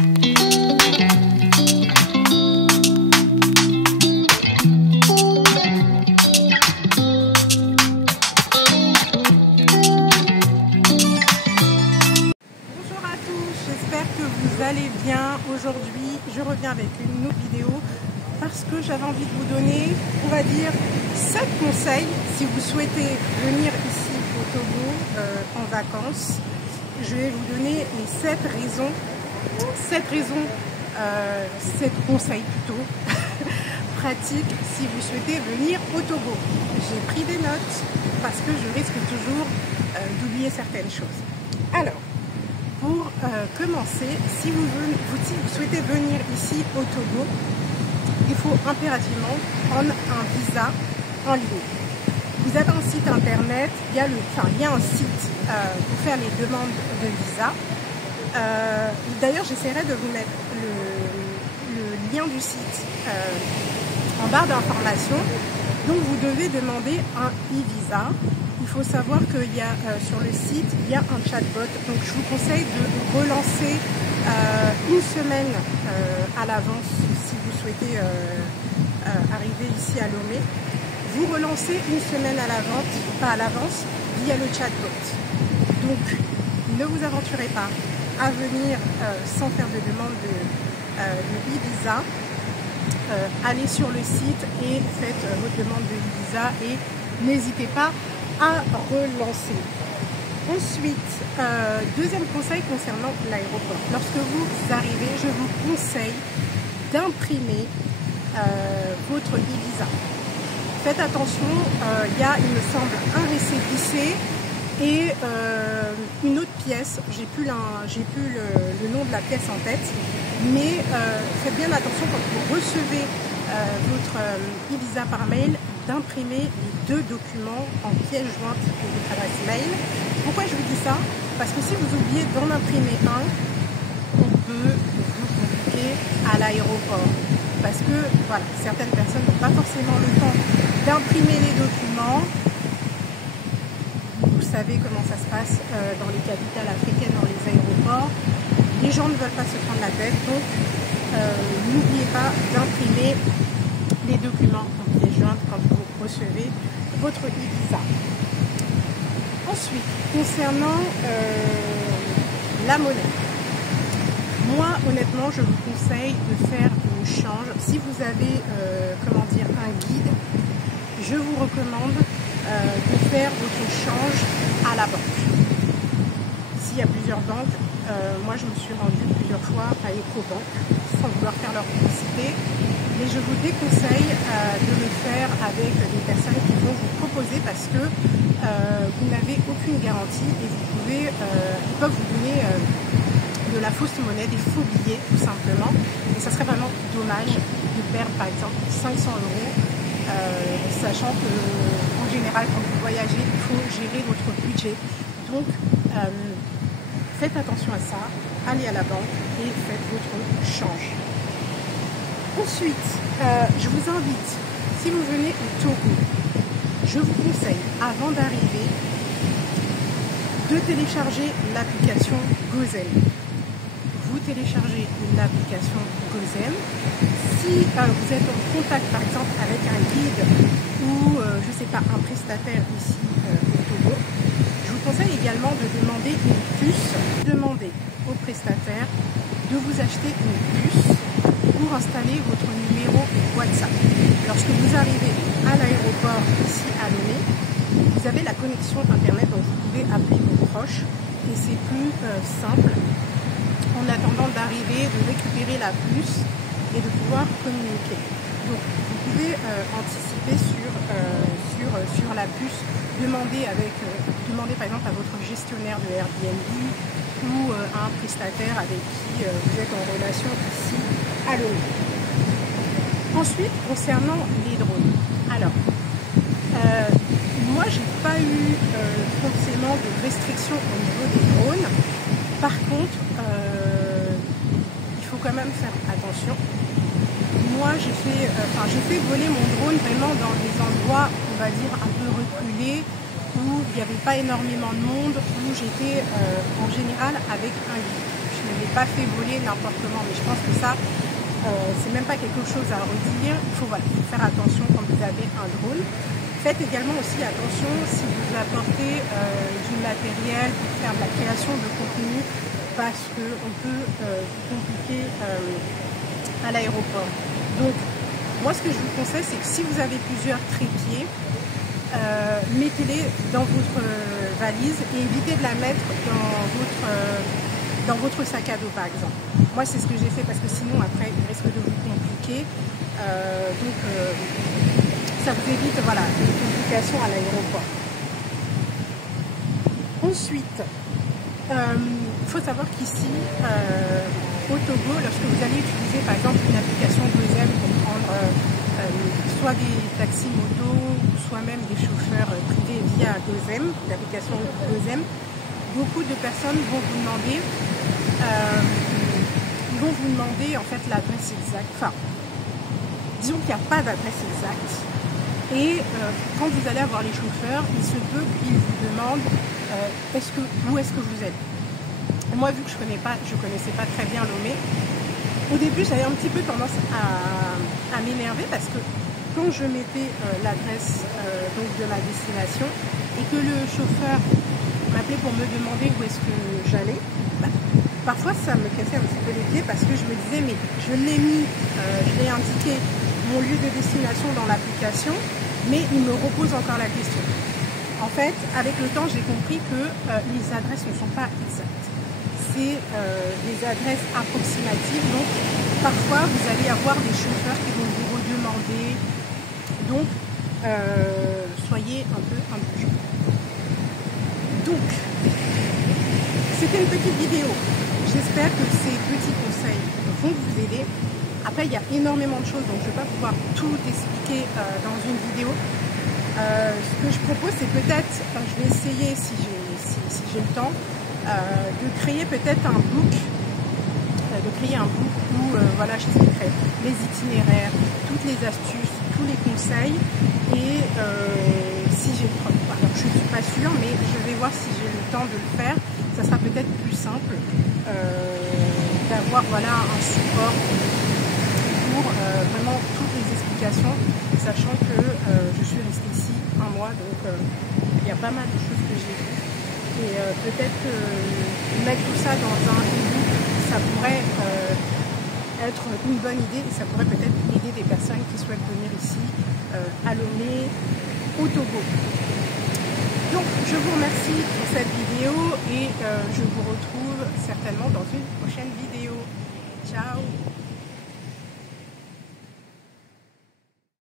Vous allez bien. Aujourd'hui je reviens avec une nouvelle vidéo parce que j'avais envie de vous donner, on va dire, 7 conseils si vous souhaitez venir ici au Togo en vacances. Je vais vous donner les 7 conseils plutôt pratiques si vous souhaitez venir au Togo. J'ai pris des notes parce que je risque toujours d'oublier certaines choses. Alors, pour commencer, si vous souhaitez venir ici au Togo, il faut impérativement prendre un visa en ligne. Vous avez un site internet, il y a un site pour faire les demandes de visa. D'ailleurs, j'essaierai de vous mettre le lien du site en barre d'information. Donc vous devez demander un e-visa. Il faut savoir qu'il y a sur le site, il y a un chatbot. Donc je vous conseille de relancer une semaine à l'avance si vous souhaitez arriver ici à Lomé. Vous relancez une semaine à l'avance via le chatbot. Donc ne vous aventurez pas à venir sans faire de demande de e-visa. Allez sur le site et faites votre demande de visa et n'hésitez pas à relancer. Ensuite, deuxième conseil concernant l'aéroport. Lorsque vous arrivez, je vous conseille d'imprimer votre e-visa. Faites attention, il y a, il me semble, un récépissé et une autre pièce. J'ai plus le nom de la pièce en tête, mais faites bien attention quand vous recevez votre e-visa par mail, d'imprimer les 2 documents en pièce jointe de votre adresse mail. Pourquoi je vous dis ça? Parce que si vous oubliez d'en imprimer un, on peut vous compliquer à l'aéroport. Parce que voilà, certaines personnes n'ont pas forcément le temps d'imprimer les documents. Vous savez comment ça se passe dans les capitales africaines, dans les aéroports. Les gens ne veulent pas se prendre la tête, donc n'oubliez pas d'imprimer les documents en pièce jointe quand vous recevez votre e-visa. Ensuite, concernant la monnaie, moi honnêtement je vous conseille de faire une change. Si vous avez un guide, je vous recommande de faire votre change à la banque. S'il y a plusieurs banques, moi je me suis rendue plusieurs fois à Ecobank sans vouloir faire leur publicité, mais je vous déconseille de le faire avec des personnes qui vont vous proposer parce que vous n'avez aucune garantie et ils peuvent vous donner de la fausse monnaie, des faux billets tout simplement, et ça serait vraiment dommage de perdre par exemple 500 €, sachant que en général quand vous voyagez il faut gérer votre budget, donc faites attention à ça, allez à la banque et faites votre change. Ensuite, je vous invite, si vous venez au Togo, je vous conseille avant d'arriver de télécharger l'application Gozen. Vous téléchargez l'application Gozen. Si vous êtes en contact par exemple avec un guide ou je ne sais pas, un prestataire ici au Togo, je vous conseille également de demander une puce. Demandez au prestataire de vous acheter une puce pour installer votre numéro WhatsApp. Lorsque vous arrivez à l'aéroport ici à Lomé, vous avez la connexion internet, donc vous pouvez appeler vos proches et c'est plus simple en attendant d'arriver, de récupérer la puce et de pouvoir communiquer. Donc vous pouvez anticiper sur la puce, demander par exemple à votre gestionnaire de Airbnb ou à un prestataire avec qui vous êtes en relation ici à Lomé. Ensuite, concernant les drones. Alors, moi j'ai pas eu forcément de restrictions au niveau des drones. Par contre, il faut quand même faire attention. Moi j'ai fait voler mon drone vraiment dans des endroits, on va dire, un peu reculés, où il n'y avait pas énormément de monde, où j'étais en général avec un guide. Je ne l'ai pas fait voler n'importe comment, mais je pense que ça, c'est même pas quelque chose à redire. Il faut, voilà, faire attention quand vous avez un drone. Faites également aussi attention si vous apportez du matériel pour faire de la création de contenu, parce qu'on peut vous compliquer à l'aéroport. Donc, moi, ce que je vous conseille, c'est que si vous avez plusieurs trépieds, mettez-les dans votre valise et évitez de la mettre dans votre sac à dos, par exemple. Moi, c'est ce que j'ai fait parce que sinon, après, il risque de vous compliquer. Ça vous évite, voilà, des complications à l'aéroport. Ensuite, il faut savoir qu'ici, au Togo, lorsque vous allez utiliser par exemple une application 2M pour prendre soit des taxis moto, soit même des chauffeurs privés via 2M, l'application 2M, beaucoup de personnes vont vous demander, en fait l'adresse exacte. Enfin, disons qu'il n'y a pas d'adresse exacte. Et quand vous allez avoir les chauffeurs, il se peut qu'ils vous demandent où est-ce que vous êtes. Moi, vu que je connaissais pas très bien Lomé, au début j'avais un petit peu tendance à m'énerver parce que quand je mettais l'adresse de ma destination et que le chauffeur m'appelait pour me demander où est-ce que j'allais, parfois ça me cassait un petit peu les pieds parce que je me disais mais je l'ai indiqué mon lieu de destination dans l'application, mais il me repose encore la question. En fait, avec le temps, j'ai compris que les adresses ne sont pas exactes. C'est des adresses approximatives, donc parfois vous allez avoir des chauffeurs qui vont vous redemander, donc soyez un peu indulgents. Donc, c'était une petite vidéo. J'espère que ces petits conseils vont vous aider. Après, il y a énormément de choses, donc je ne vais pas pouvoir tout expliquer dans une vidéo. Ce que je propose, c'est peut-être, je vais essayer si j'ai le temps, de créer peut-être un book, où voilà, j'expliquerai les itinéraires, toutes les astuces, tous les conseils, et si j'ai le temps. Alors, je ne suis pas sûre, mais je vais voir si j'ai le temps de le faire. Ça sera peut-être plus simple d'avoir, voilà, un support pour vraiment toutes les explications, sachant que je suis restée ici un mois, donc il y a pas mal de choses que j'ai vues. Et peut-être que mettre tout ça dans un e-book, ça pourrait être une bonne idée, et ça pourrait peut-être aider des personnes qui souhaitent venir ici à Lomé, au Togo. Donc je vous remercie pour cette vidéo et je vous retrouve certainement dans une prochaine vidéo. Ciao!